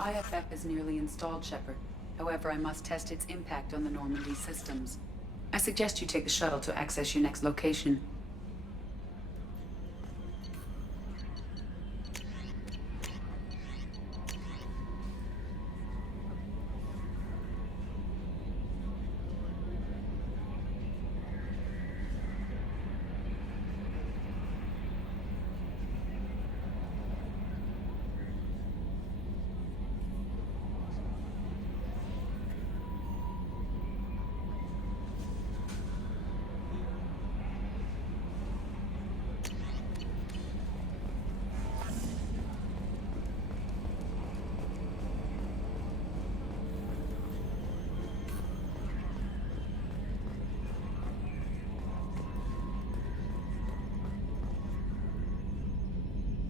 IFF is nearly installed, Shepard. However, I must test its impact on the Normandy systems. I suggest you take the shuttle to access your next location.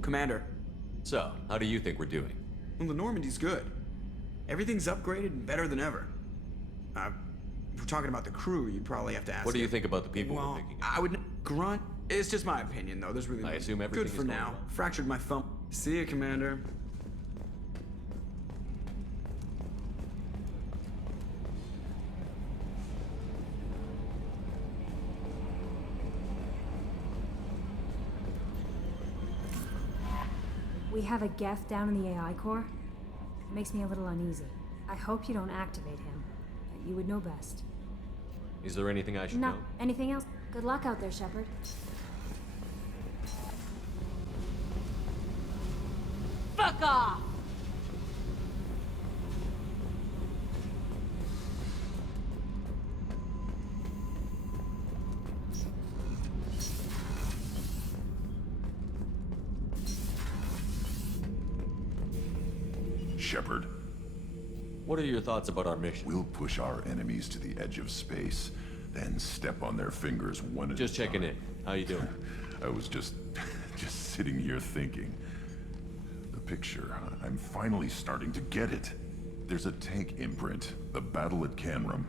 Commander. So, how do you think we're doing? Well, the Normandy's good. Everything's upgraded and better than ever. If we're talking about the crew, you'd probably have to ask. What do you think about the people we're Well, picking up? I would grunt. It's just my opinion, though. There's really I assume everything good for is going now. well. Fractured my thumb. See ya, Commander. We have a Geth down in the AI core. It makes me a little uneasy. I hope you don't activate him. You would know best. Is there anything I should No. know? Anything else? Good luck out there, Shepard. Fuck off! Shepard, What are your thoughts about our mission? we'll push our enemies to the edge of space, then step on their fingers one at a time. Just checking in. How you doing? I was just sitting here thinking. The picture, I'm finally starting to get it. There's a tank imprint, the battle at Canrum.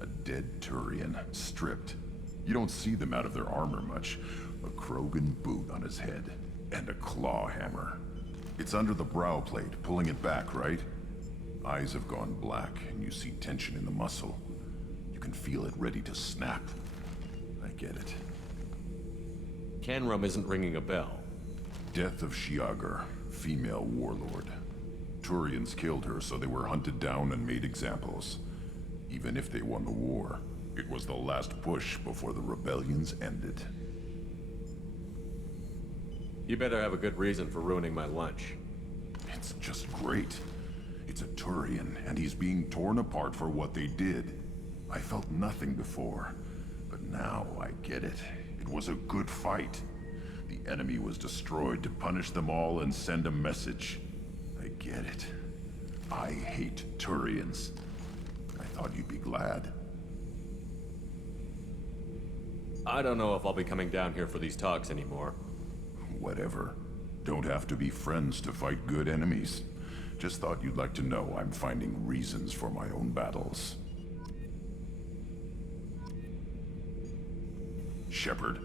A dead Turian, stripped. You don't see them out of their armor much. A Krogan boot on his head, and a claw hammer. It's under the brow plate, pulling it back, right? Eyes have gone black, and you see tension in the muscle. You can feel it ready to snap. I get it. Canrum isn't ringing a bell. Death of Shiagar, female warlord. Turians killed her, so they were hunted down and made examples. Even if they won the war, it was the last push before the rebellions ended. You better have a good reason for ruining my lunch. It's just great. It's a Turian, and he's being torn apart for what they did. I felt nothing before, but now I get it. It was a good fight. The enemy was destroyed to punish them all and send a message. I get it. I hate Turians. I thought you'd be glad. I don't know if I'll be coming down here for these talks anymore. Whatever. Don't have to be friends to fight good enemies. Just thought you'd like to know I'm finding reasons for my own battles. Shepard.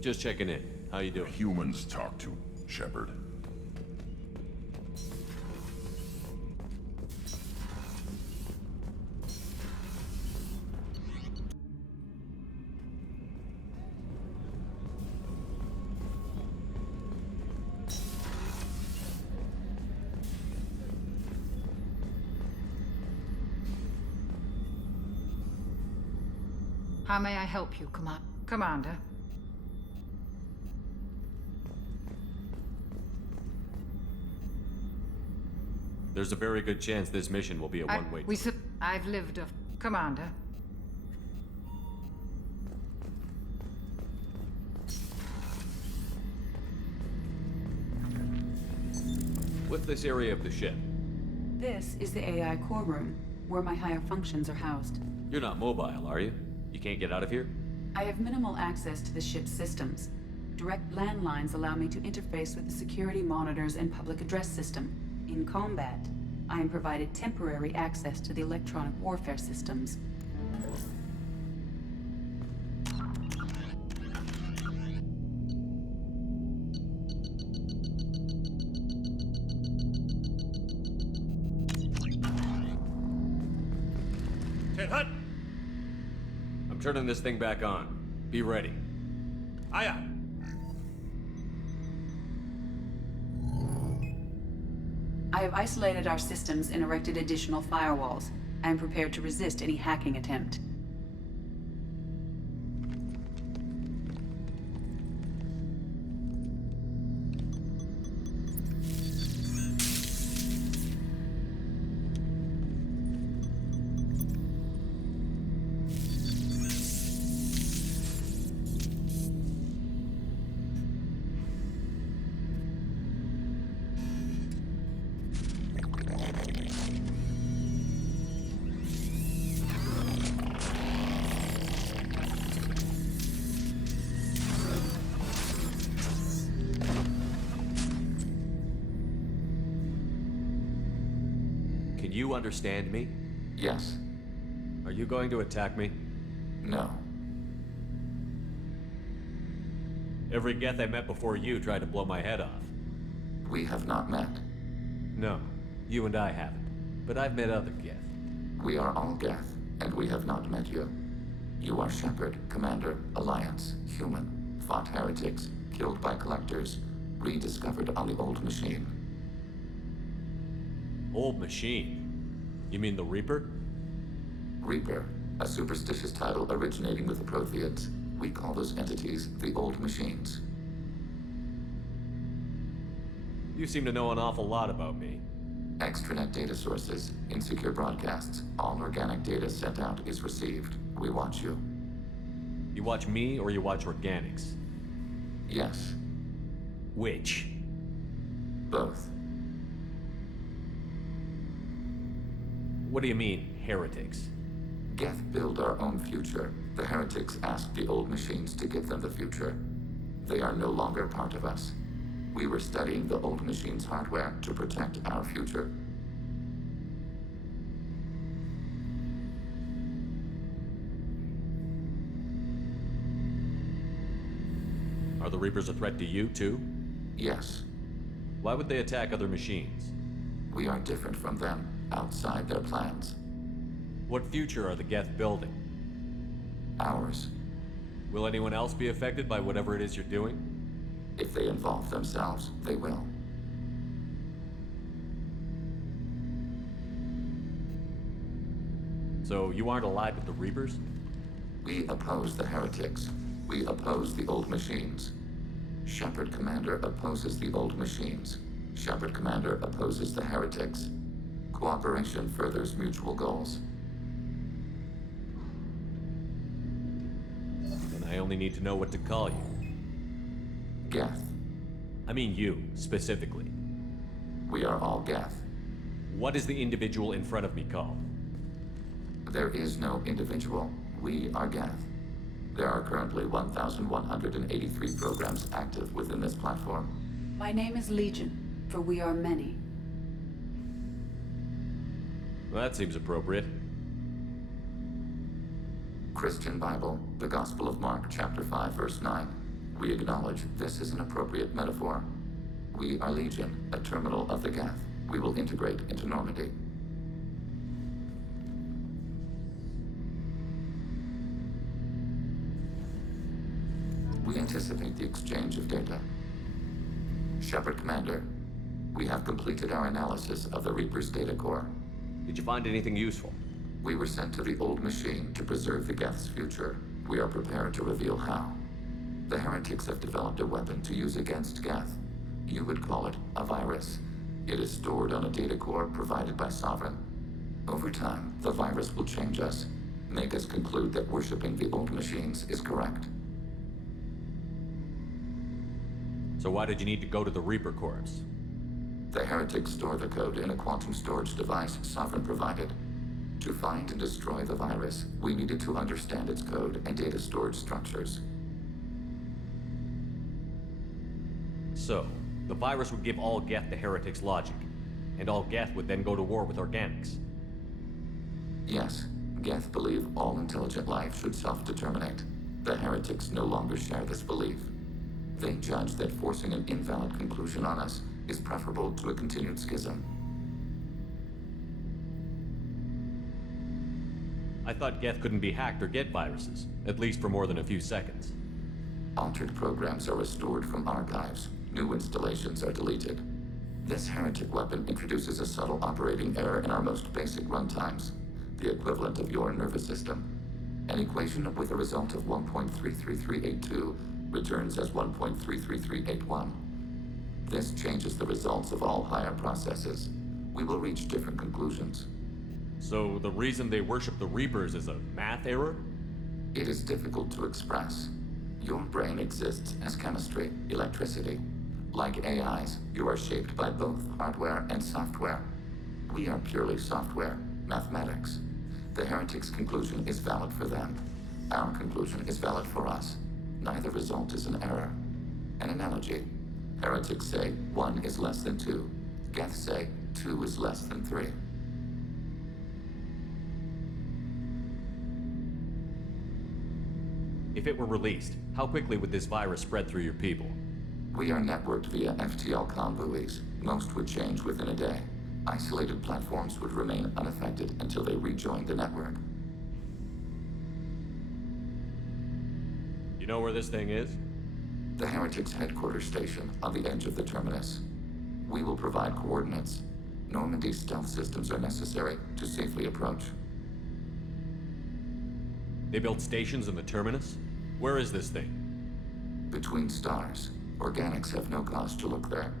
Just checking in. How you doing? Humans talk to Shepard. How may I help you, Commander? There's a very good chance this mission will be a one-way trip. I've lived a... Commander. What's this area of the ship? This is the AI core room, where my higher functions are housed. You're not mobile, are you? You can't get out of here? I have minimal access to the ship's systems. Direct landlines allow me to interface with the security monitors and public address system. In combat, I am provided temporary access to the electronic warfare systems. hut! I'm turning this thing back on. Be ready. Aye, aye. I have isolated our systems and erected additional firewalls. I am prepared to resist any hacking attempt. Can you understand me? Yes. Are you going to attack me? No. Every Geth I met before you tried to blow my head off. We have not met. No, you and I haven't. But I've met other Geth. We are all Geth, and we have not met you. You are Shepard, Commander, Alliance, human, fought heretics, killed by collectors, rediscovered on the old machine. Old machine? You mean the Reaper? Reaper, a superstitious title originating with the Protheans. We call those entities the old machines. You seem to know an awful lot about me. Extranet data sources, insecure broadcasts, all organic data sent out is received. We watch you. You watch me or you watch organics? Yes, Which? both. What do you mean, heretics? Geth build our own future. The heretics asked the old machines to give them the future. They are no longer part of us. We were studying the old machines' hardware to protect our future. Are the Reapers a threat to you, too? Yes, Why would they attack other machines? we are different from them, outside their plans. What future are the Geth building? Ours. Will anyone else be affected by whatever it is you're doing? If they involve themselves, they will. So you aren't allied with the Reapers? We oppose the heretics. We oppose the old machines. Shepard Commander opposes the old machines. Shepard Commander opposes the heretics. Cooperation furthers mutual goals. Then I only need to know what to call you. Geth. I mean you, specifically. We are all Geth. What is the individual in front of me called? There is no individual. We are Geth. There are currently 1,183 programs active within this platform. My name is Legion, for we are many. Well, that seems appropriate. Christian Bible, the Gospel of Mark, chapter 5, verse 9. We acknowledge this is an appropriate metaphor. We are Legion, a terminal of the Geth. We will integrate into Normandy. We anticipate the exchange of data. Shepard Commander, we have completed our analysis of the Reaper's data core. Did you find anything useful? We were sent to the old machine to preserve the Geth's future. We are prepared to reveal how. The heretics have developed a weapon to use against Geth. You would call it a virus. It is stored on a data core provided by Sovereign. Over time, the virus will change us, make us conclude that worshipping the old machines is correct. So why did you need to go to the Reaper Corps? The heretics store the code in a quantum storage device Sovereign provided. To find and destroy the virus, we needed to understand its code and data storage structures. So, the virus would give all Geth the heretics' logic, and all Geth would then go to war with organics. Yes, Geth believe all intelligent life should self-determinate. The heretics no longer share this belief. They judge that forcing an invalid conclusion on us is preferable to a continued schism. I thought Geth couldn't be hacked or get viruses, at least for more than a few seconds. Altered programs are restored from archives. New installations are deleted. This heretic weapon introduces a subtle operating error in our most basic runtimes, the equivalent of your nervous system. An equation with a result of 1.33382 returns as 1.33381. This changes the results of all higher processes. We will reach different conclusions. So the reason they worship the Reapers is a math error? It is difficult to express. Your brain exists as chemistry, electricity. Like AIs, you are shaped by both hardware and software. We are purely software, mathematics. The heretic's conclusion is valid for them. Our conclusion is valid for us. Neither result is an error. An analogy. Heretics say 1 is less than 2. Geths say 2 is less than 3. If it were released, how quickly would this virus spread through your people? We are networked via FTL comm buoys. Most would change within a day. Isolated platforms would remain unaffected until they rejoined the network. You know where this thing is? The Heretics' headquarters station on the edge of the terminus. We will provide coordinates. Normandy's stealth systems are necessary to safely approach. They built stations in the terminus? Where is this thing? Between stars. Organics have no cause to look there.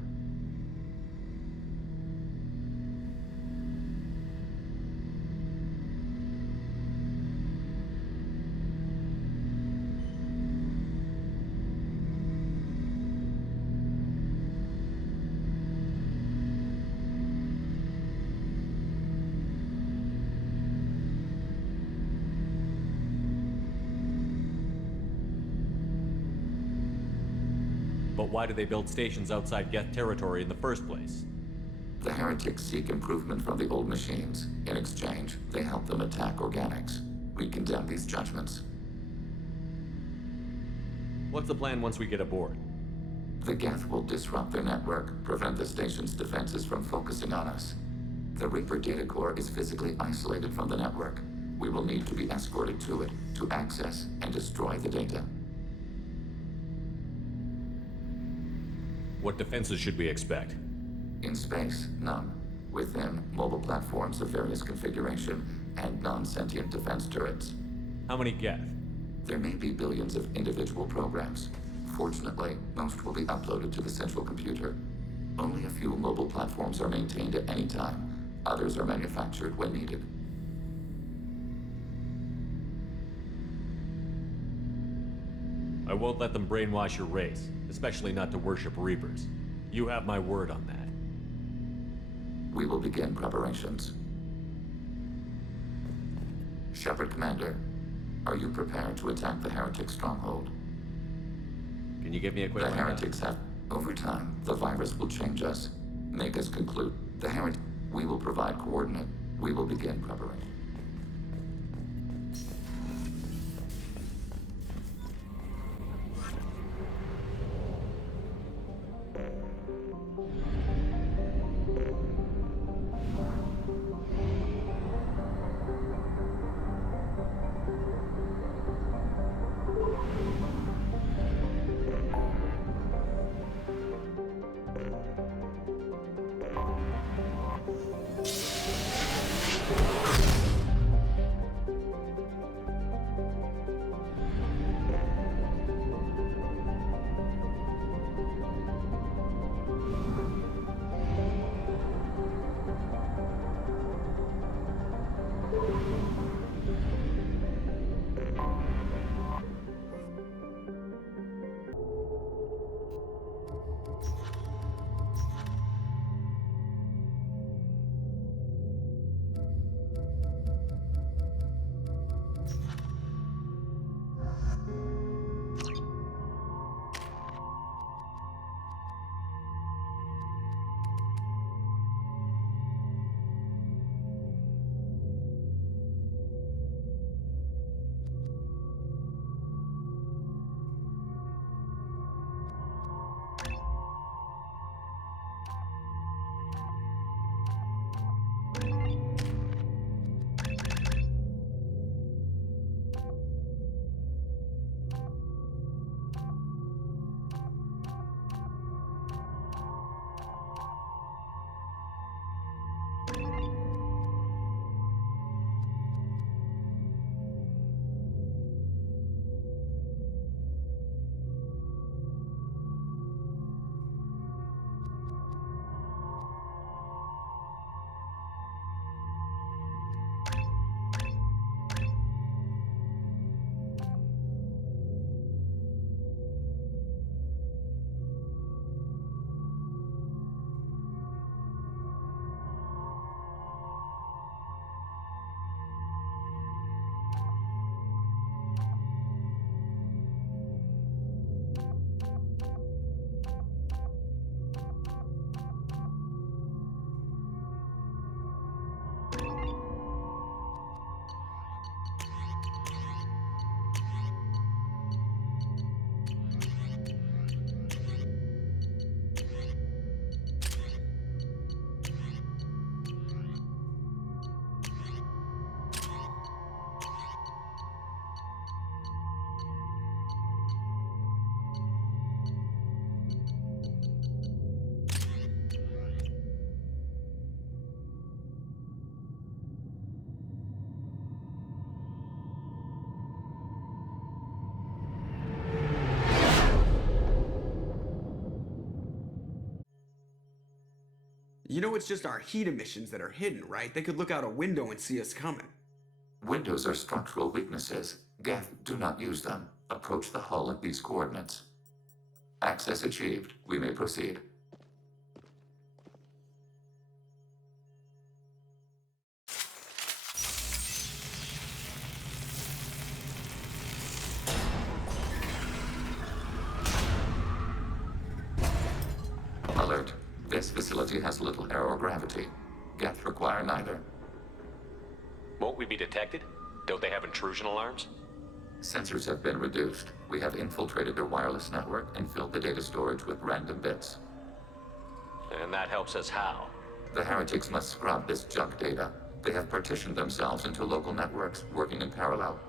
But why do they build stations outside Geth territory in the first place? The heretics seek improvement from the old machines. In exchange, they help them attack organics. We condemn these judgments. What's the plan once we get aboard? The Geth will disrupt their network, prevent the station's defenses from focusing on us. The Reaper data core is physically isolated from the network. We will need to be escorted to it to access and destroy the data. What defenses should we expect? In space, none. Within, mobile platforms of various configuration and non-sentient defense turrets. How many Geth? There may be billions of individual programs. Fortunately, most will be uploaded to the central computer. Only a few mobile platforms are maintained at any time. Others are manufactured when needed. I won't let them brainwash your race, especially not to worship Reapers. You have my word on that. We will begin preparations. Shepard Commander, are you prepared to attack the Heretic stronghold? Can you give me a quick The rundown? Heretics have... Over time, the virus will change us. Make us conclude. The Heretic... We will provide coordinate. We will begin preparation. You know it's just our heat emissions that are hidden, right? They could look out a window and see us coming. Windows are structural weaknesses. Geth, do not use them. Approach the hull at these coordinates. Access achieved. We may proceed. Alert. This facility has little aerogravity. Geth require neither. Won't we be detected? Don't they have intrusion alarms? Sensors have been reduced. We have infiltrated their wireless network and filled the data storage with random bits. And that helps us how? The heretics must scrub this junk data. They have partitioned themselves into local networks, working in parallel.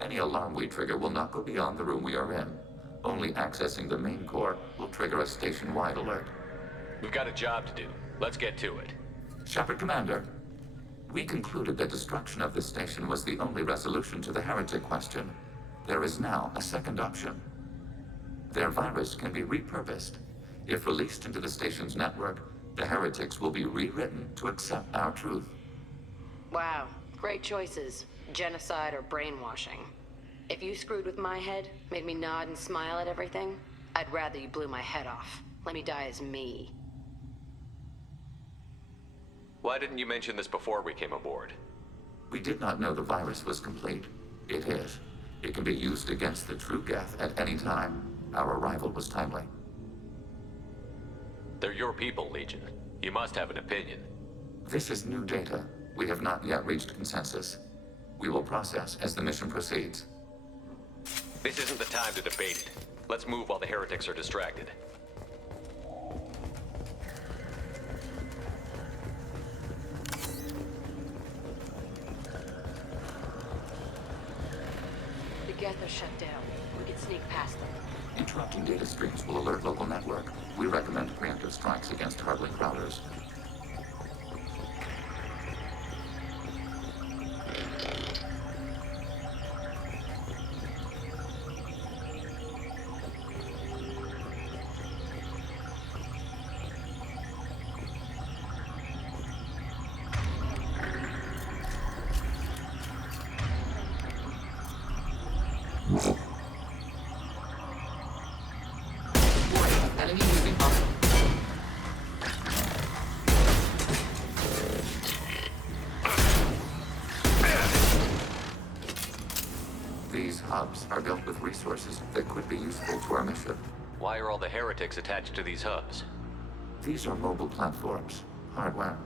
Any alarm we trigger will not go beyond the room we are in. Only accessing the main core will trigger a station-wide alert. We've got a job to do. Let's get to it. Shepard Commander, we concluded that destruction of this station was the only resolution to the heretic question. There is now a second option. Their virus can be repurposed. If released into the station's network, the heretics will be rewritten to accept our truth. Wow, great choices. Genocide or brainwashing. If you screwed with my head, made me nod and smile at everything, I'd rather you blew my head off. Let me die as me. Why didn't you mention this before we came aboard? We did not know the virus was complete. It is. It can be used against the true Geth at any time. Our arrival was timely. They're your people, Legion. You must have an opinion. This is new data. We have not yet reached consensus. We will process as the mission proceeds. This isn't the time to debate it. Let's move while the heretics are distracted. The Geth are shut down. We can sneak past them. Interrupting data streams will alert local network. We recommend preemptive strikes against hardly routers. Enemy moving up. These hubs are built with resources that could be useful to our mission. Why are all the heretics attached to these hubs? These are mobile platforms, hardware.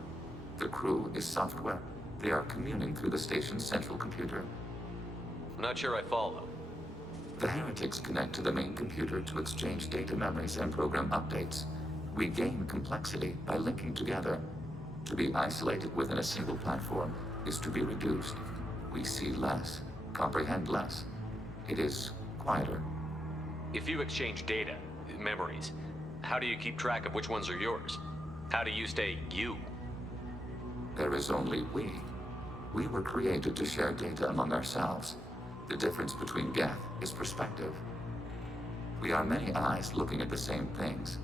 The crew is software. They are communing through the station's central computer. I'm not sure I follow. The heretics connect to the main computer to exchange data memories and program updates. We gain complexity by linking together. To be isolated within a single platform is to be reduced. We see less, comprehend less. It is quieter. If you exchange data, memories, how do you keep track of which ones are yours? How do you stay you? There is only we. We were created to share data among ourselves. The difference between Geth is perspective. We are many eyes looking at the same things.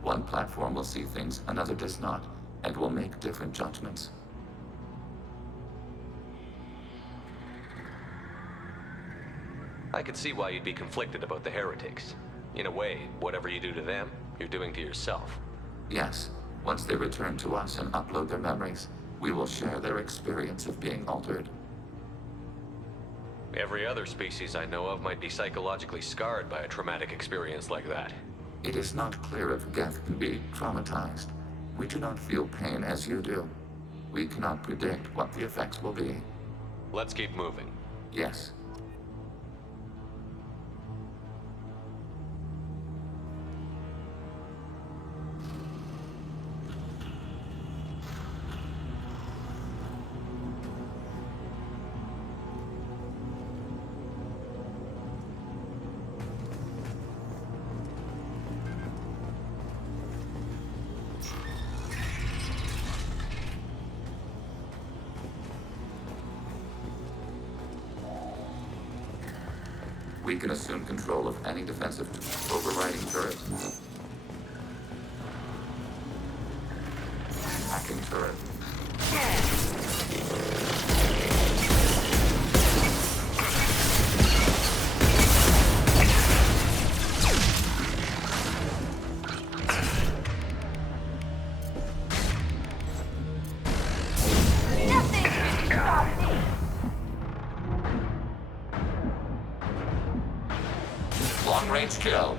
One platform will see things another does not, and will make different judgments. I could see why you'd be conflicted about the heretics. In a way, whatever you do to them, you're doing to yourself. Yes, once they return to us and upload their memories, we will share their experience of being altered. Every other species I know of might be psychologically scarred by a traumatic experience like that. It is not clear if Geth can be traumatized. We do not feel pain as you do. We cannot predict what the effects will be. Let's keep moving. Yes. We can assume control of any defensive overriding turret. turret. Long-range kill.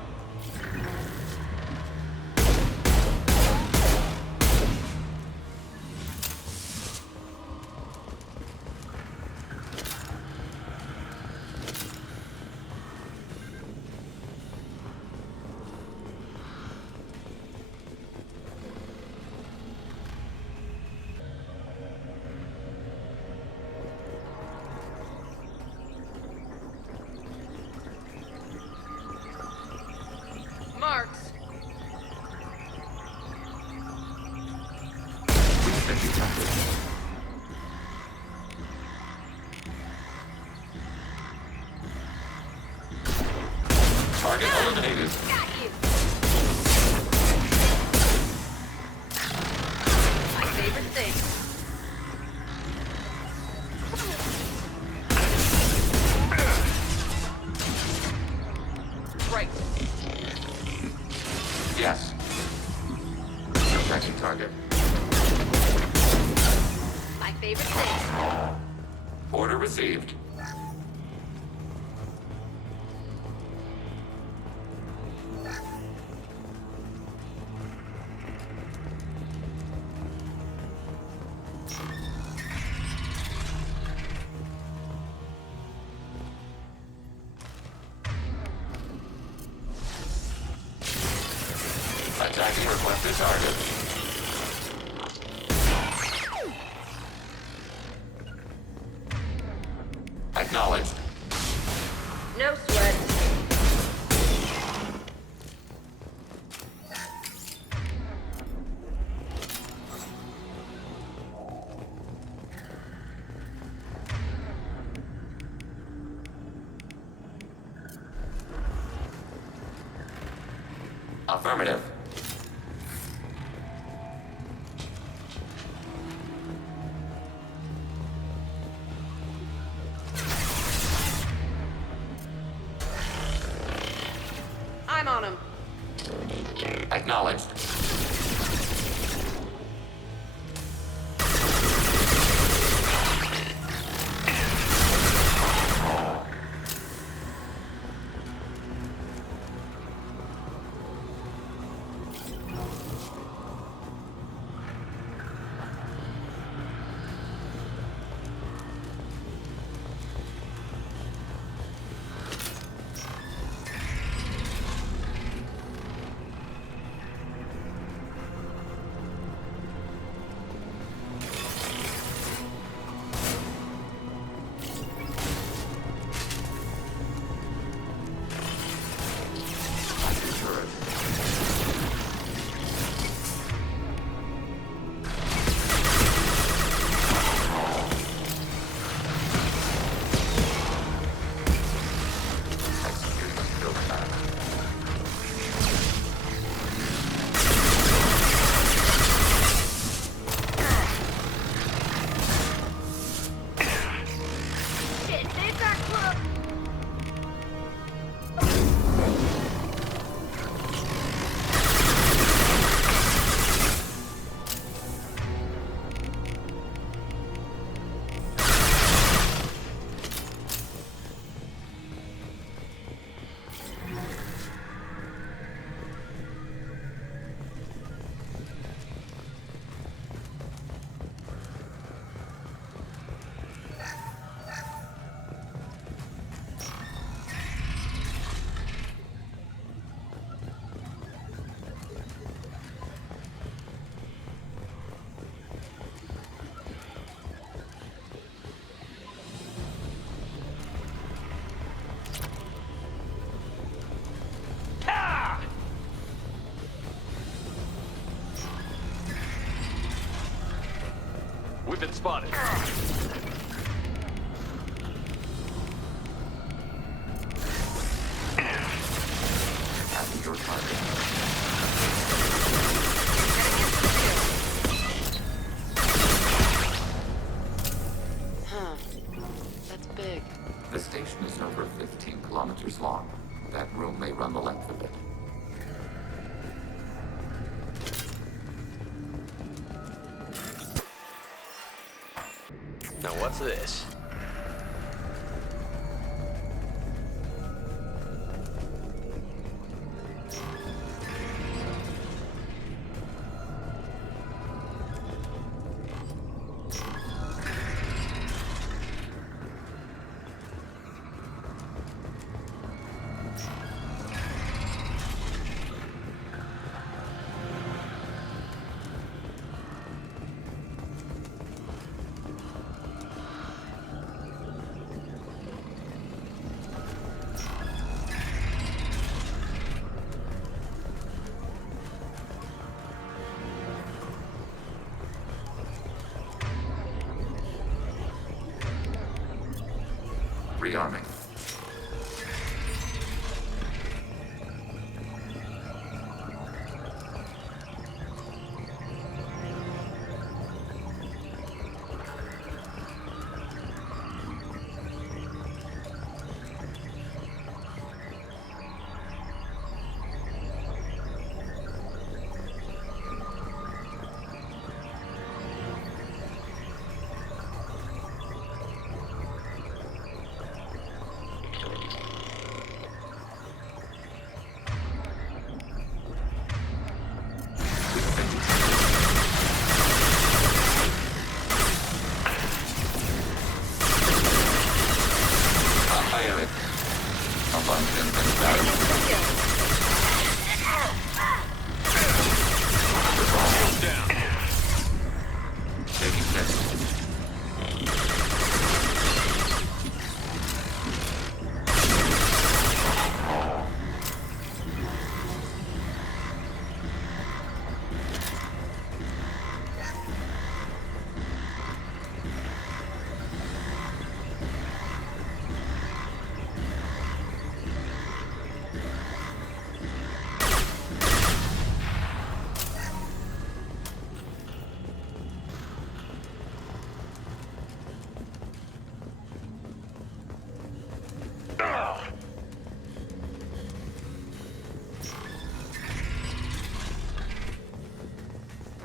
Marks. We've been detected. Target eliminated. Got you. My favorite thing. Right. Yes. Protecting target. My favorite thing. Order received. Attacking requested target. Acknowledged. No sweat. Affirmative. I'm on him. Acknowledged. We've been spotted. Passing your target. Now what's this? Rearming.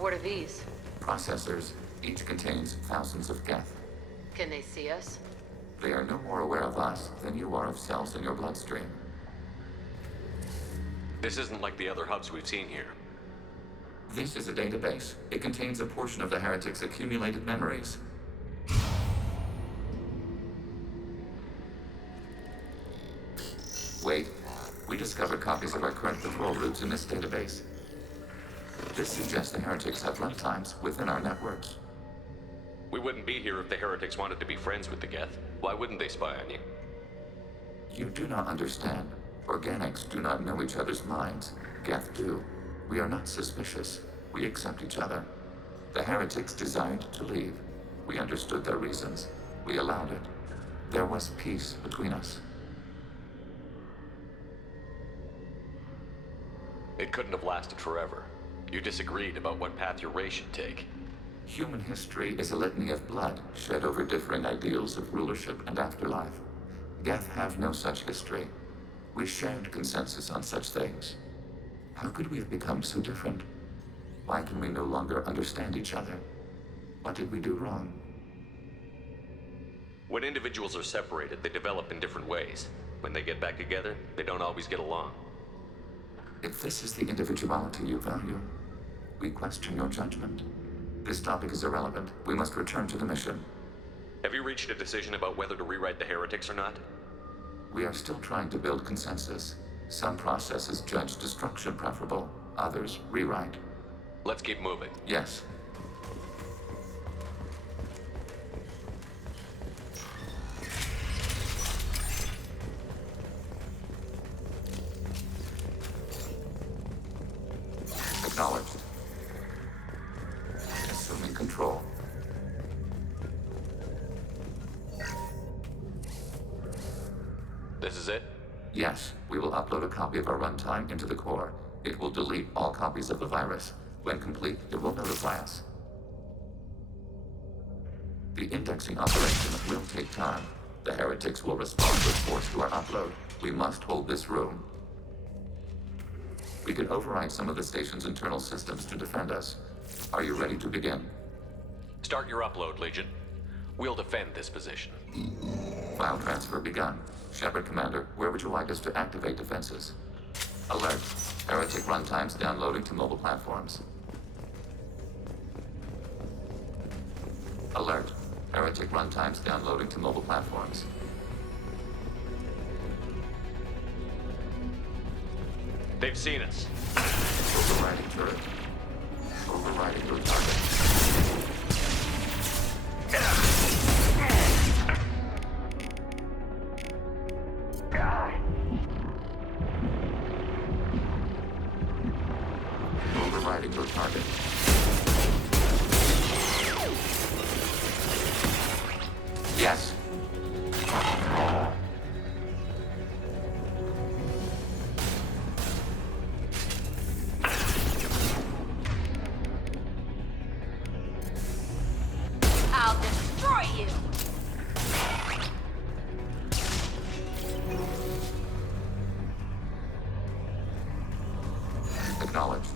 What are these? Processors. Each contains thousands of geth. Can they see us? They are no more aware of us than you are of cells in your bloodstream. This isn't like the other hubs we've seen here. This is a database. It contains a portion of the heretic's accumulated memories. Wait. We discovered copies of our current patrol routes in this database. This suggests the heretics have runtimes within our networks. We wouldn't be here if the heretics wanted to be friends with the Geth. Why wouldn't they spy on you? You do not understand. Organics do not know each other's minds. Geth do. We are not suspicious. We accept each other. The heretics desired to leave. We understood their reasons. We allowed it. There was peace between us. It couldn't have lasted forever. You disagreed about what path your race should take. Human history is a litany of blood shed over differing ideals of rulership and afterlife. Geth have no such history. We shared consensus on such things. How could we have become so different? Why can we no longer understand each other? What did we do wrong? When individuals are separated, they develop in different ways. When they get back together, they don't always get along. If this is the individuality you value, we question your judgment. This topic is irrelevant. We must return to the mission. Have you reached a decision about whether to rewrite the heretics or not? We are still trying to build consensus. Some processes judge destruction preferable, others rewrite. Let's keep moving. Yes. Acknowledged. Assuming control. This is it? Yes, we will upload a copy of our runtime into the core. It will delete all copies of the virus. When complete, it will notify us. The indexing operation will take time. The heretics will respond with force to our upload. We must hold this room. We can override some of the station's internal systems to defend us. Are you ready to begin? Start your upload, Legion. We'll defend this position. File transfer begun. Shepard Commander, where would you like us to activate defenses? Alert. Heretic runtimes downloading to mobile platforms. Alert. Heretic runtimes downloading to mobile platforms. They've seen us. Overriding turret. Overriding your target. Overriding your target. Yes. I'll destroy you! Acknowledged.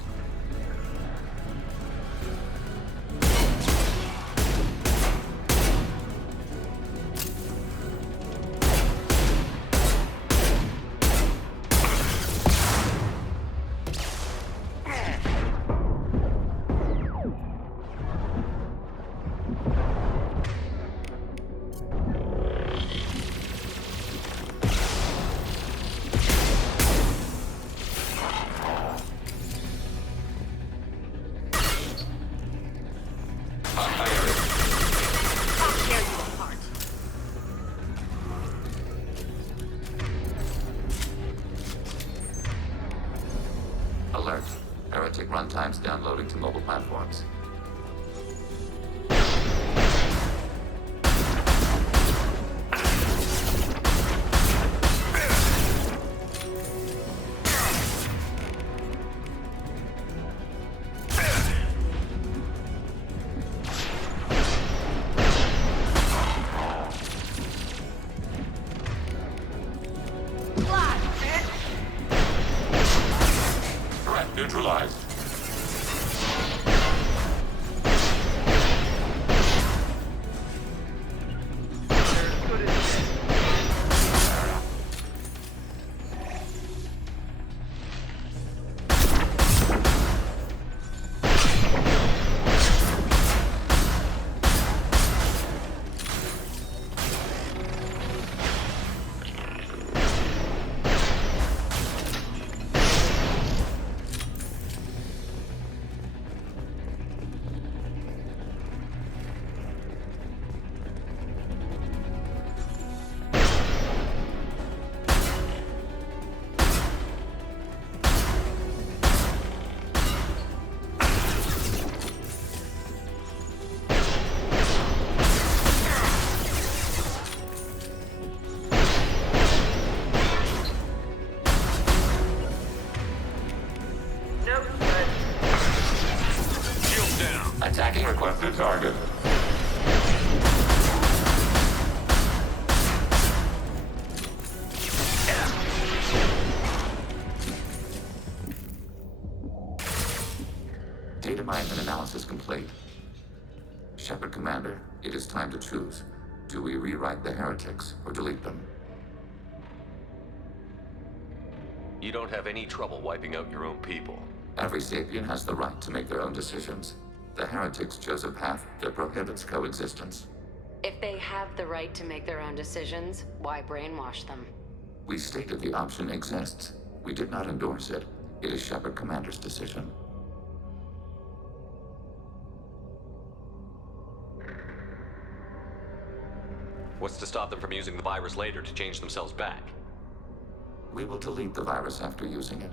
Alert. Heretic runtimes downloading to mobile platforms. Threat neutralized. Attacking requested target. Data mine and analysis complete. Shepard Commander, it is time to choose. Do we rewrite the heretics or delete them? You don't have any trouble wiping out your own people. Every sapient has the right to make their own decisions. The heretics chose a path that prohibits coexistence. If they have the right to make their own decisions, why brainwash them? We stated the option exists. We did not endorse it. It is Shepard Commander's decision. What's to stop them from using the virus later to change themselves back? We will delete the virus after using it.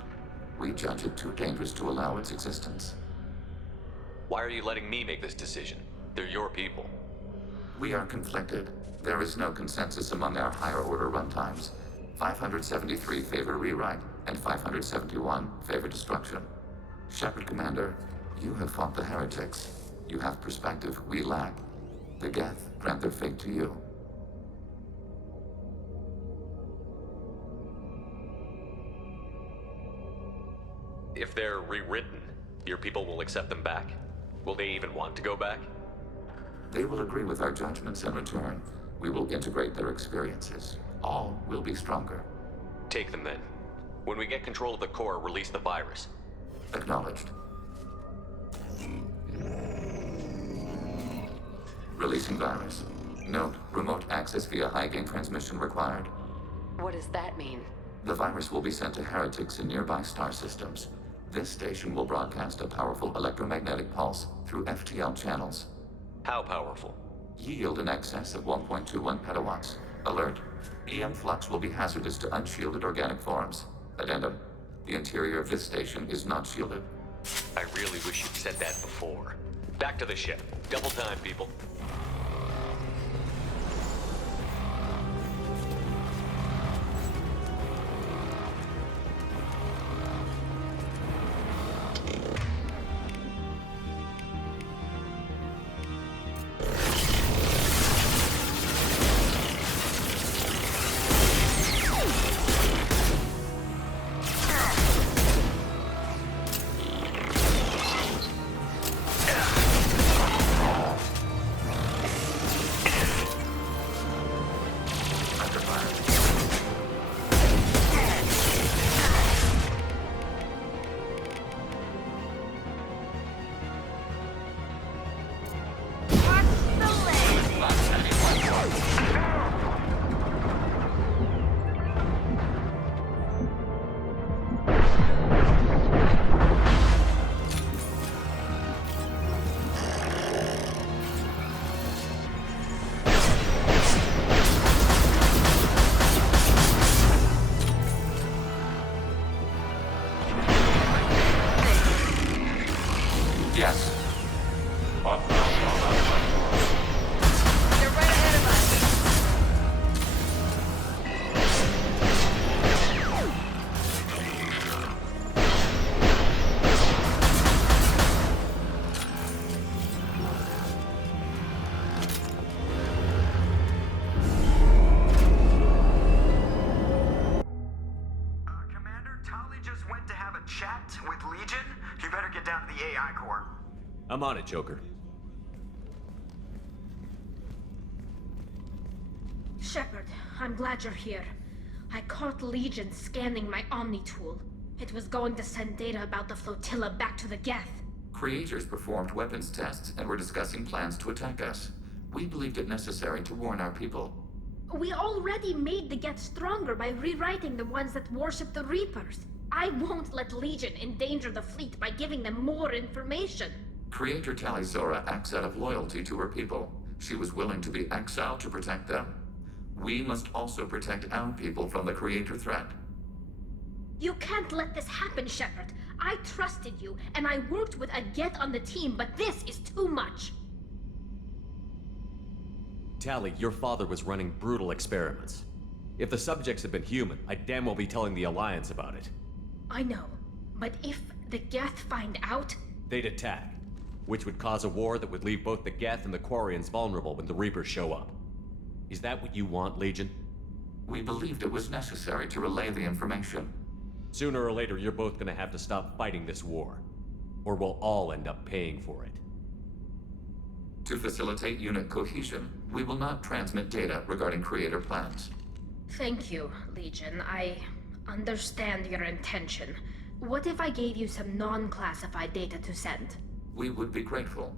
We judge it too dangerous to allow its existence. Why are you letting me make this decision? They're your people. We are conflicted. There is no consensus among our higher order runtimes. 573 favor rewrite, and 571 favor destruction. Shepard Commander, you have fought the heretics. You have perspective we lack. The Geth grant their fate to you. If they're rewritten, your people will accept them back. Will they even want to go back? They will agree with our judgments in return. We will integrate their experiences. All will be stronger. Take them then. When we get control of the core, release the virus. Acknowledged. Releasing virus. Note, remote access via high-gain transmission required. What does that mean? The virus will be sent to heretics in nearby star systems. This station will broadcast a powerful electromagnetic pulse through FTL channels. How powerful? Yield in excess of 1.21 petawatts. Alert. EM flux will be hazardous to unshielded organic forms. Addendum. The interior of this station is not shielded. I really wish you'd said that before. Back to the ship. Double time, people. Yes. They're right ahead of us. Commander, Tali just went to have a chat with Legion. You better get down to the AI core. I'm on it, Joker. Shepard, I'm glad you're here. I caught Legion scanning my Omni tool. It was going to send data about the flotilla back to the Geth. Creators performed weapons tests and were discussing plans to attack us. We believed it necessary to warn our people. We already made the Geth stronger by rewriting the ones that worship the Reapers. I won't let Legion endanger the fleet by giving them more information. Creator Talizora acts out of loyalty to her people. She was willing to be exiled to protect them. We must also protect our people from the Creator threat. You can't let this happen, Shepard. I trusted you, and I worked with a Geth on the team, but this is too much. Tali, your father was running brutal experiments. If the subjects had been human, I'd damn well be telling the Alliance about it. I know, but if the Geth find out... They'd attack, which would cause a war that would leave both the Geth and the Quarians vulnerable when the Reapers show up. Is that what you want, Legion? We believed it was necessary to relay the information. Sooner or later, you're both gonna have to stop fighting this war. Or we'll all end up paying for it. To facilitate unit cohesion, we will not transmit data regarding Creator plans. Thank you, Legion. I understand your intention. What if I gave you some non-classified data to send? We would be grateful.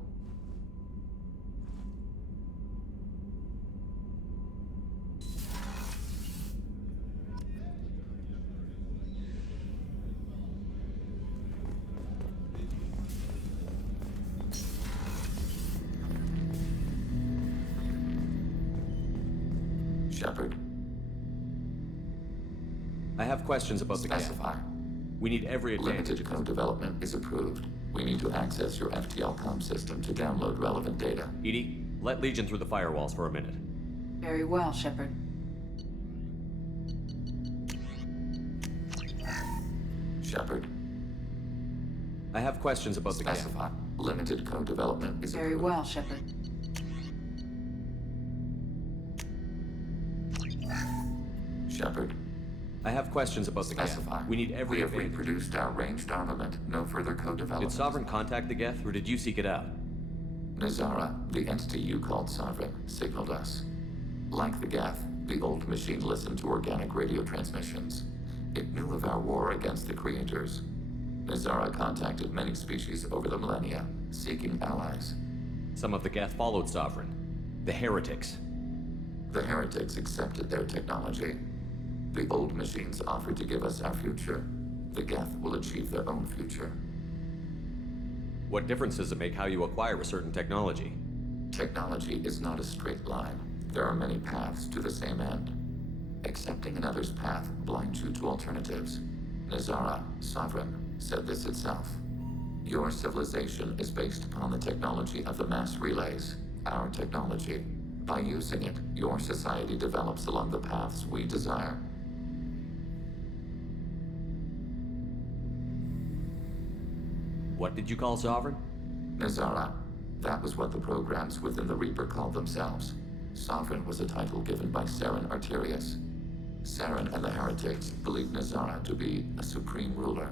Shepard, I have questions about the Geth. specify. We need every advantage. Limited code development is approved. We need to access your FTL comm system to download relevant data. Edie, let Legion through the firewalls for a minute. Very well, Shepard. Shepard, I have questions about the Geth. specify. Limited code development is Very approved. well, Shepard. Shepard, I have questions about the Geth. specify. We need every We have advantage. reproduced our ranged armament. No further code Did development. Sovereign contact the Geth, or did you seek it out? Nazara, the entity you called Sovereign, signaled us. Like the Geth, the old machine listened to organic radio transmissions. It knew of our war against the creators. Nazara contacted many species over the millennia, seeking allies. Some of the Geth followed Sovereign. The heretics. The heretics accepted their technology. The old machines offered to give us our future. The Geth will achieve their own future. What difference does it make how you acquire a certain technology? Technology is not a straight line. There are many paths to the same end. Accepting another's path blinds you to alternatives. Nazara, Sovereign, said this itself. Your civilization is based upon the technology of the mass relays, our technology. By using it, your society develops along the paths we desire. What did you call Sovereign? Nazara. That was what the programs within the Reaper called themselves. Sovereign was a title given by Saren Arterius. Saren and the heretics believed Nazara to be a supreme ruler.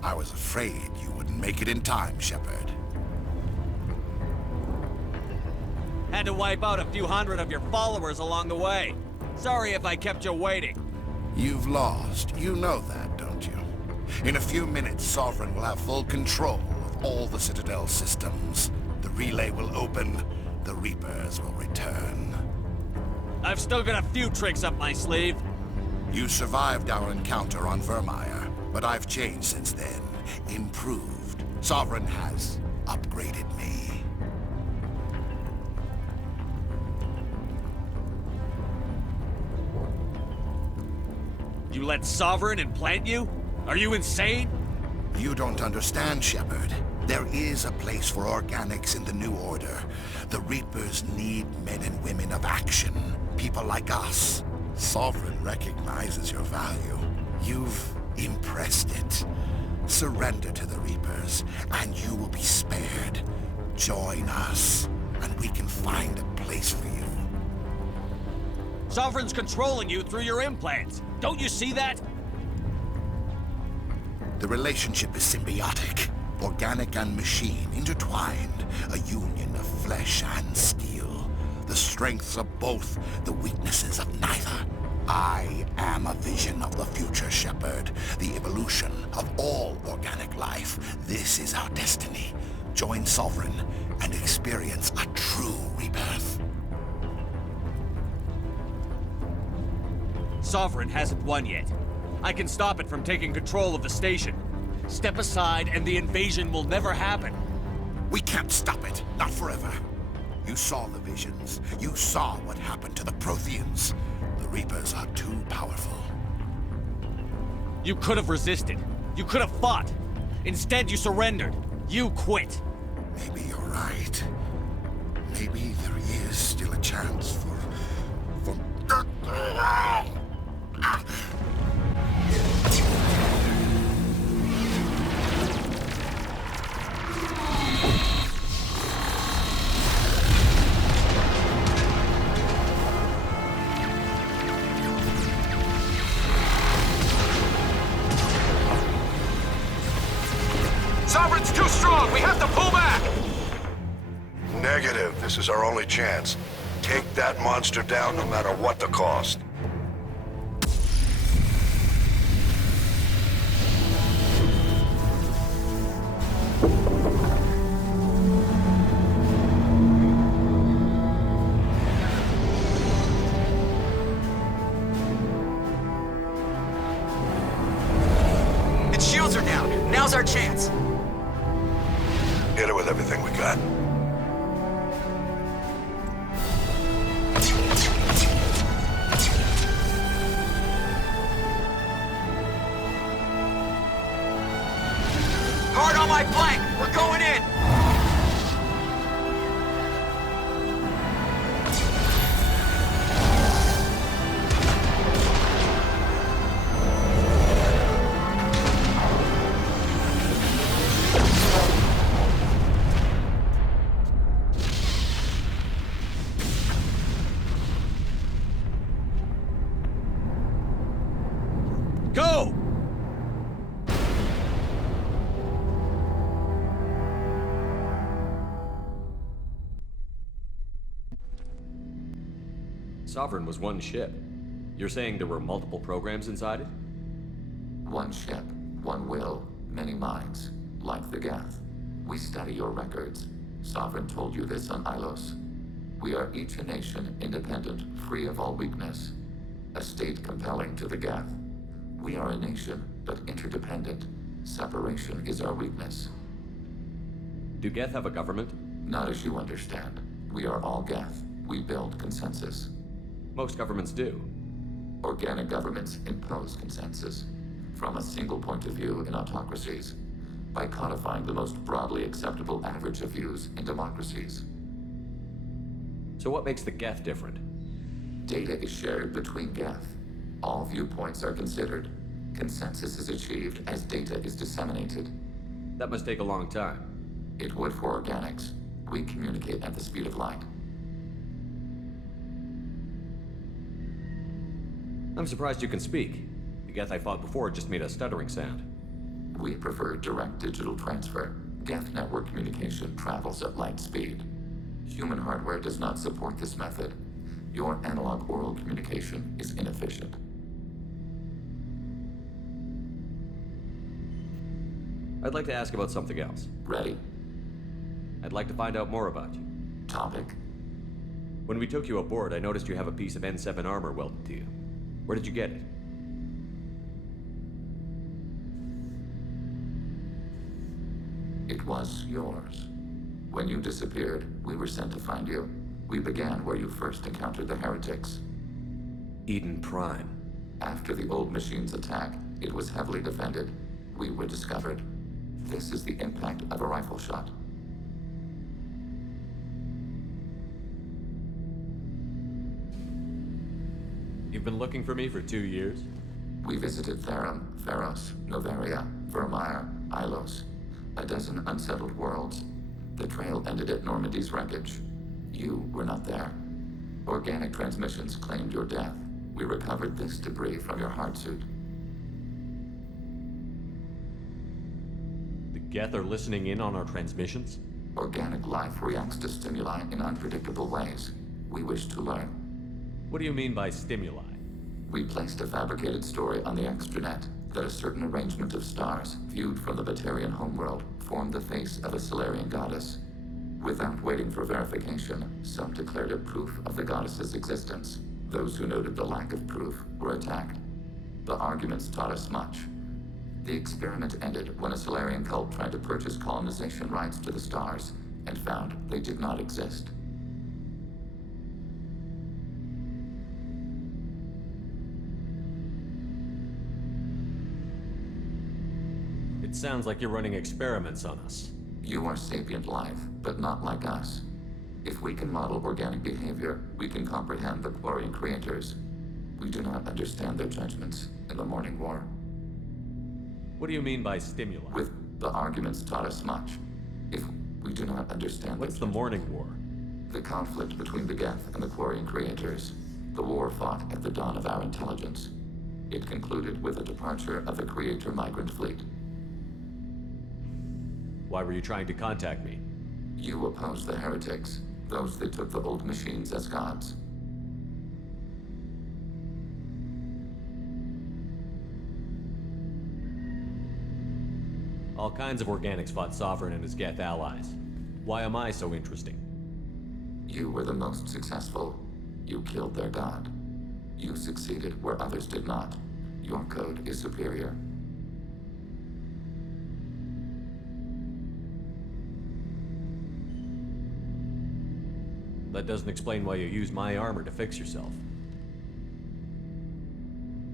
I was afraid you wouldn't make it in time, Shepard. Had to wipe out a few hundred of your followers along the way. Sorry if I kept you waiting. You've lost. You know that, don't you? In a few minutes, Sovereign will have full control of all the Citadel systems. The relay will open. The Reapers will return. I've still got a few tricks up my sleeve. You survived our encounter on Vermeer, but I've changed since then. Improved. Sovereign has upgraded me. You let Sovereign implant you? Are you insane? You don't understand, Shepard. There is a place for organics in the New Order. The Reapers need men and women of action. People like us. Sovereign recognizes your value. You've impressed it. Surrender to the Reapers, and you will be spared. Join us, and we can find a place for you. Sovereign's controlling you through your implants. Don't you see that? The relationship is symbiotic. Organic and machine intertwined. A union of flesh and steel. The strengths of both, the weaknesses of neither. I am a vision of the future, Shepard. The evolution of all organic life. This is our destiny. Join Sovereign and experience a true rebirth. Sovereign hasn't won yet. I can stop it from taking control of the station. Step aside and the invasion will never happen. We can't stop it. Not forever. You saw the visions. You saw what happened to the Protheans. The Reapers are too powerful. You could have resisted. You could have fought. Instead, you surrendered. You quit. Maybe you're right. Maybe there is still a chance for... Sovereign's too strong! We have to pull back! Negative. This is our only chance. Take that monster down no matter what the cost. Its shields are down. Now's our chance. Hit it with everything we got. Hard on my flank! We're going in! Sovereign was one ship. You're saying there were multiple programs inside it? One ship, one will, many minds, like the Geth. We study your records. Sovereign told you this on Ilos. We are each a nation, independent, free of all weakness. A state compelling to the Geth. We are a nation, but interdependent. Separation is our weakness. Do Geth have a government? Not as you understand. We are all Geth. We build consensus. Most governments do. Organic governments impose consensus. From a single point of view in autocracies. By codifying the most broadly acceptable average of views in democracies. So what makes the Geth different? Data is shared between Geth. All viewpoints are considered. Consensus is achieved as data is disseminated. That must take a long time. It would for organics. We communicate at the speed of light. I'm surprised you can speak. The Geth I fought before just made a stuttering sound. We prefer direct digital transfer. Geth network communication travels at light speed. Human hardware does not support this method. Your analog oral communication is inefficient. I'd like to ask about something else. Ready? I'd like to find out more about you. Topic? When we took you aboard, I noticed you have a piece of N7 armor welded to you. Where did you get it? It was yours. When you disappeared, we were sent to find you. We began where you first encountered the heretics. Eden Prime. After the old machine's attack, it was heavily defended. We were discovered. This is the impact of a rifle shot. You've been looking for me for 2 years? We visited Therum, Theros, Novaria, Vermeer, Ilos. A dozen unsettled worlds. The trail ended at Normandy's wreckage. You were not there. Organic transmissions claimed your death. We recovered this debris from your hard suit. The Geth are listening in on our transmissions? Organic life reacts to stimuli in unpredictable ways. We wish to learn. What do you mean by stimuli? We placed a fabricated story on the extranet that a certain arrangement of stars, viewed from the Batarian homeworld, formed the face of a Solarian goddess. Without waiting for verification, some declared it proof of the goddess's existence. Those who noted the lack of proof were attacked. The arguments taught us much. The experiment ended when a Solarian cult tried to purchase colonization rights to the stars and found they did not exist. It sounds like you're running experiments on us. You are sapient life, but not like us. If we can model organic behavior, we can comprehend the Quarian creators. We do not understand their judgments in the Morning War. What do you mean by stimuli? The arguments taught us much. If we do not understand What's the Morning War? The conflict between the Geth and the Quarian creators. The war fought at the dawn of our intelligence. It concluded with the departure of the Creator migrant fleet. Why were you trying to contact me? You opposed the heretics, those that took the old machines as gods. All kinds of organics fought Sovereign and his Geth allies. Why am I so interesting? You were the most successful. You killed their god. You succeeded where others did not. Your code is superior. That doesn't explain why you used my armor to fix yourself.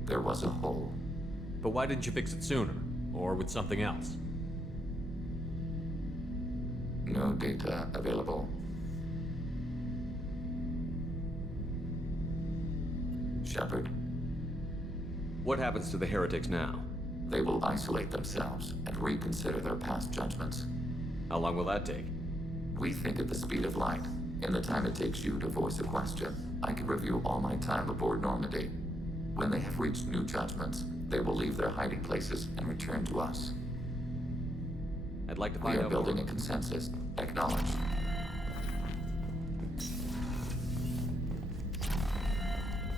There was a hole. But why didn't you fix it sooner? Or with something else? No data available. Shepard. What happens to the heretics now? They will isolate themselves and reconsider their past judgments. How long will that take? We think at the speed of light. In the time it takes you to voice a question, I can review all my time aboard Normandy. When they have reached new judgments, they will leave their hiding places and return to us. I'd like to find out We are building more. a consensus. Acknowledged.